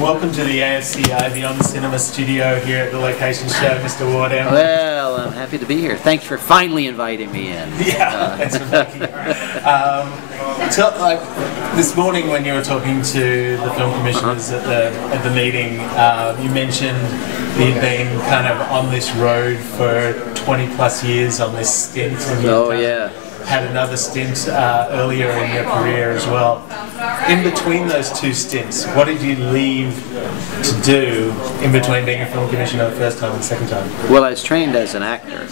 welcome to the AFCI Beyond Cinema studio here at the location show, Mr. Wardem. Well, I'm happy to be here. Thanks for finally inviting me in. Yeah, thanks for making it. This morning when you were talking to the film commissioners at the meeting, you mentioned you'd been kind of on this road for 20 plus years on this stint. And had another stint earlier in your career as well. In between those two stints, what did you leave to do in between being a film commissioner the first time and the second time? Well, I was trained as an actor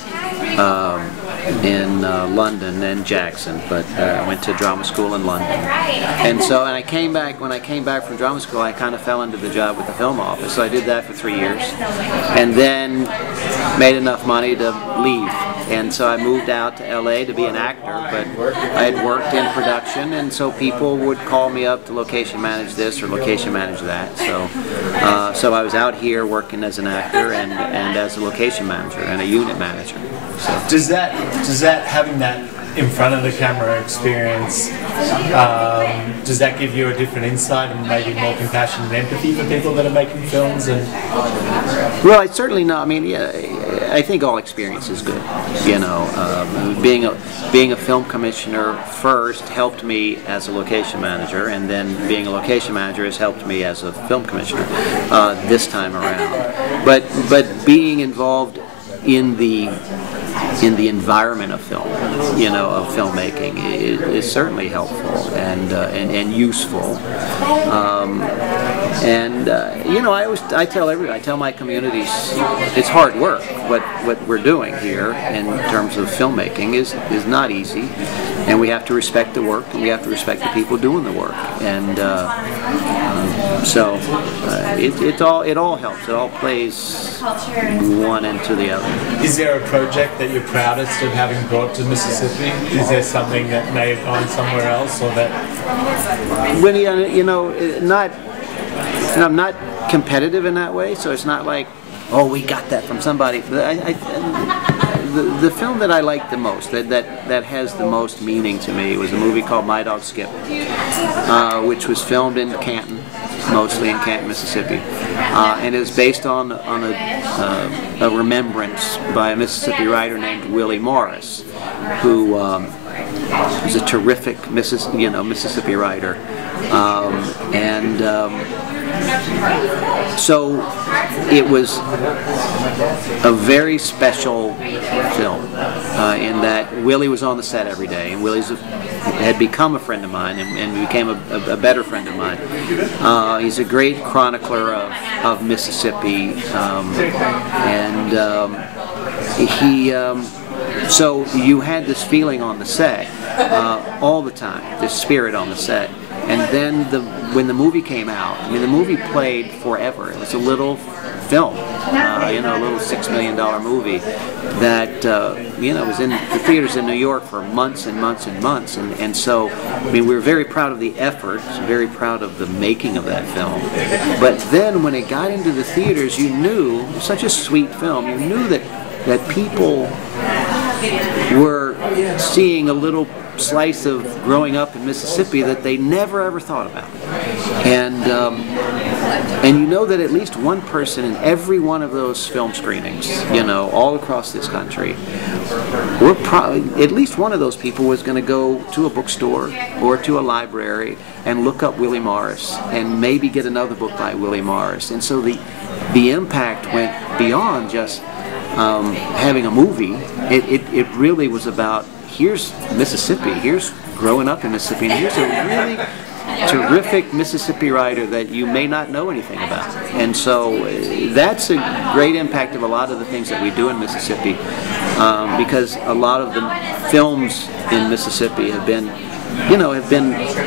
in London and Jackson, but I went to drama school in London. And I came back, when I came back from drama school, I kind of fell into the job with the film office. So I did that for 3 years and then made enough money to leave. And so I moved out to LA to be an actor, but I had worked in production, and so people would call me up to location manage this or location manage that. So I was out here working as an actor and as a location manager and a unit manager. So. Does that having that in front of the camera experience, does that give you a different insight and maybe more compassion and empathy for people that are making films? Well, I certainly know. I mean, yeah, I think all experience is good. You know, being a film commissioner first helped me as a location manager, and then being a location manager has helped me as a film commissioner this time around. But being involved in the environment of film, you know, of filmmaking, is certainly helpful and useful. You know, I tell my communities, it's hard work. What we're doing here in terms of filmmaking is not easy, and we have to respect the work, and we have to respect the people doing the work, and it all helps. It all plays one into the other. Is there a project that you're proudest of having brought to Mississippi? Is there something that may have gone somewhere else, or that? Well, you know, I'm not competitive in that way, so it's not like, oh, we got that from somebody. The film that I liked the most, that has the most meaning to me, was a movie called My Dog Skip, which was filmed in Canton, mostly in Canton, Mississippi, and it was based on a remembrance by a Mississippi writer named Willie Morris, who was a terrific Mississippi writer, so it was a very special film in that Willie was on the set every day, and Willie had become a friend of mine and became a better friend of mine. He's a great chronicler of Mississippi, so you had this feeling on the set all the time, this spirit on the set. And then when the movie came out, I mean, the movie played forever. It was a little film, you know, a little $6 million movie that, you know, was in the theaters in New York for months and months and months. And so, I mean, we were very proud of the effort, very proud of the making of that film. But then when it got into the theaters, you knew, it was such a sweet film, you knew that people were seeing a little slice of growing up in Mississippi that they never ever thought about, and you know that at least one person in every one of those film screenings, you know, all across this country, at least one of those people was going to go to a bookstore or to a library and look up Willie Morris and maybe get another book by Willie Morris, and so the impact went beyond just having a movie. It really was about, here's Mississippi, here's growing up in Mississippi, and here's a really terrific Mississippi writer that you may not know anything about. And so that's a great impact of a lot of the things that we do in Mississippi, because a lot of the films in Mississippi have been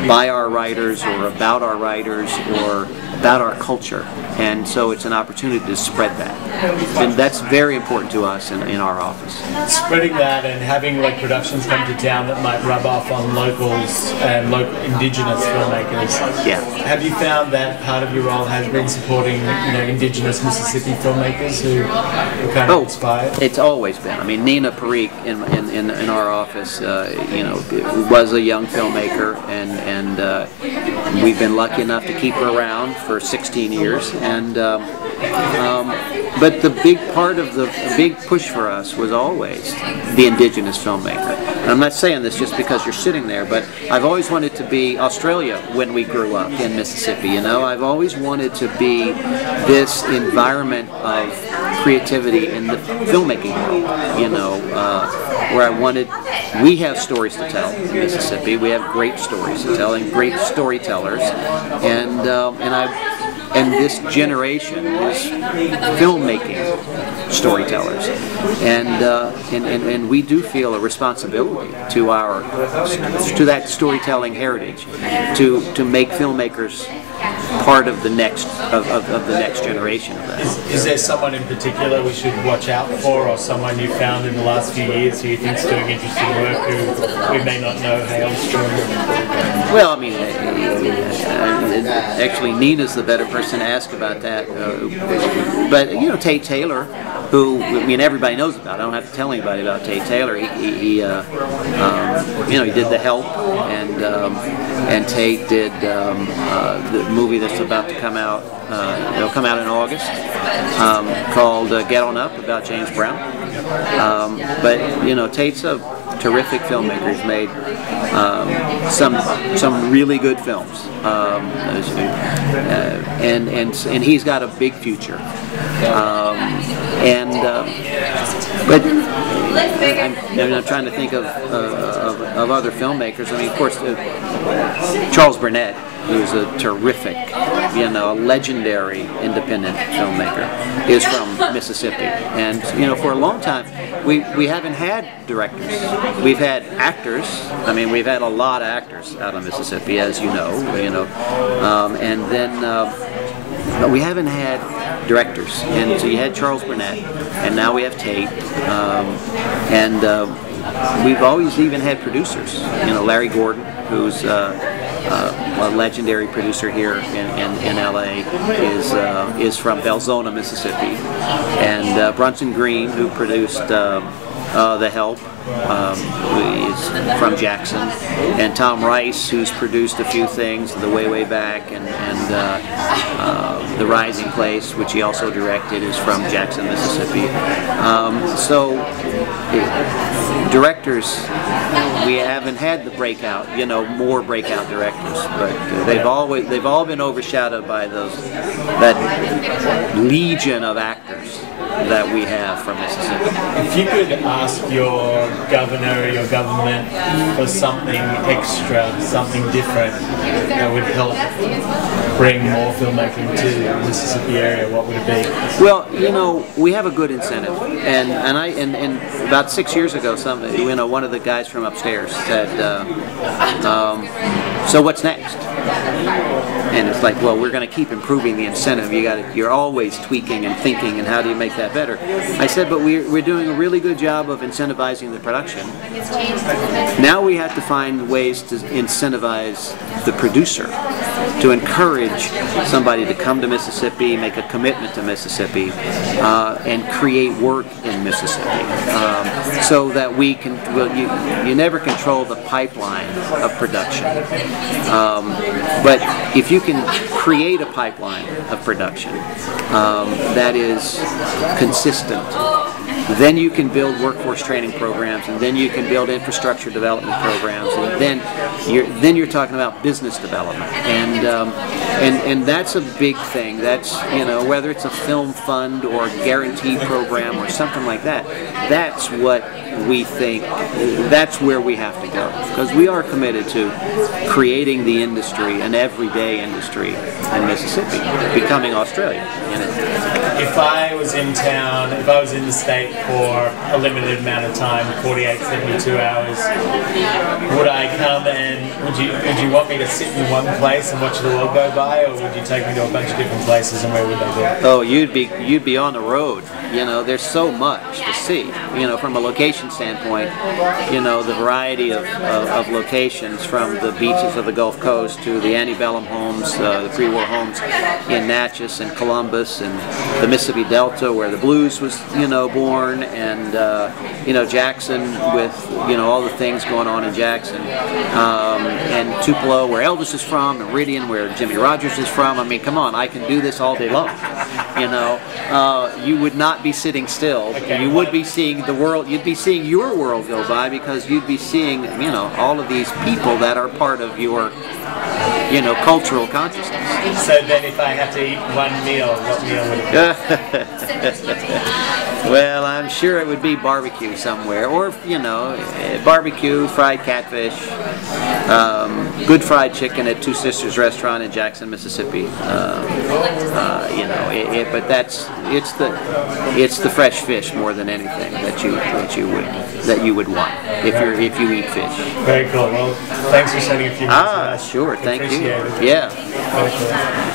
by our writers or about our writers or about our culture, and so it's an opportunity to spread that, and that's very important to us in our office. Spreading that and having like productions come to town that might rub off on locals and local Indigenous filmmakers. Yeah. Have you found that part of your role has been supporting, you know, Indigenous Mississippi filmmakers who kind of inspired? It's always been. I mean, Nina Parikh in our office, you know, was a young filmmaker, and we've been lucky enough to keep her around for 16 years, and but the big part of the big push for us was always the Indigenous filmmaker. And I'm not saying this just because you're sitting there, but I've always wanted to be Australia when we grew up in Mississippi. You know, I've always wanted to be this environment of creativity in the filmmaking world. You know, where I wanted. We have stories to tell in Mississippi. We have great stories to tell and great storytellers, and this generation is filmmaking storytellers, and we do feel a responsibility to that storytelling heritage, to make filmmakers part of the next generation of that. Is there someone in particular we should watch out for, or someone you found in the last few years who you think's doing interesting work who we may not know hails from? Well, I mean, actually, Nina's the better person to ask about that. But you know, Tate Taylor, who I mean everybody knows about. I don't have to tell anybody about Tate Taylor. He you know, he did The Help, and Tate did the movie that's about to come out. It'll come out in August, called Get On Up, about James Brown. But you know, Tate's a terrific filmmaker. He's made some really good films, and he's got a big future. But I'm trying to think of other filmmakers. I mean, of course, Charles Burnett, who's a terrific, you know, legendary independent filmmaker, is from Mississippi. And you know, for a long time, we haven't had directors. We've had actors. I mean, we've had a lot of actors out of Mississippi, as you know. And then but we haven't had directors. And so you had Charles Burnett, and now we have Tate, we've always even had producers. You know, Larry Gordon, who's a legendary producer here in LA, is from Belzona, Mississippi, and Bronson Green, who produced The Help, is from Jackson, and Tom Rice, who's produced a few things, The Way Back, and The Rising Place, which he also directed, is from Jackson, Mississippi. Directors, we haven't had the breakout, you know, more breakout directors, but they've all been overshadowed by that legion of actors that we have from Mississippi. If you could ask your governor or your government for something extra, something different that would help bring more filmmaking to the Mississippi area, what would it be? Well, you know, we have a good incentive, and about 6 years ago, one of the guys from upstairs said, "So what's next?" And it's like, well, we're going to keep improving the incentive. You're always tweaking and thinking, and how do you make that better? I said, but we're doing a really good job of incentivizing the production. Now we have to find ways to incentivize the producer, to encourage somebody to come to Mississippi, make a commitment to Mississippi, and create work in Mississippi, so that we can. Well, you never control the pipeline of production, but if you can create a pipeline of production that is consistent, then you can build workforce training programs, and then you can build infrastructure development programs, and then you're talking about business development, and that's a big thing. That's, you know, whether it's a film fund or a guarantee program or something like that. That's what we think. That's where we have to go, because we are committed to creating the industry, an everyday industry in Mississippi, becoming Australia. If I was in town, if I was in the state for a limited amount of time, 48, 72 hours, would I come and would you want me to sit in one place and watch the world go by, or would you take me to a bunch of different places, and where would they be? Oh, you'd be on the road. You know, there's so much to see. You know, from a location standpoint, you know, the variety of locations, from the beaches of the Gulf Coast to the antebellum homes, the pre-war homes in Natchez and Columbus, and the Mississippi Delta, where the blues was, you know, born, and you know, Jackson, with, you know, all the things going on in Jackson, and Tupelo, where Elvis is from, Meridian, where Jimmy Rogers is from. I mean, come on, I can do this all day long. You know, you would not be sitting still. You would be seeing the world. You'd be seeing your world go by, because you'd be seeing, you know, all of these people that are part of your, you know, cultural consciousness. So then, if I had to eat one meal, what meal would it be? Well, I'm sure it would be barbecue somewhere, or, you know, barbecue, fried catfish, good fried chicken at Two Sisters Restaurant in Jackson, Mississippi. You know, but it's the fresh fish more than anything that you would want if you eat fish. Very cool. Well, thanks for spending a few minutes with us. Sure. Thank you. Appreciate it. Yeah. Very cool.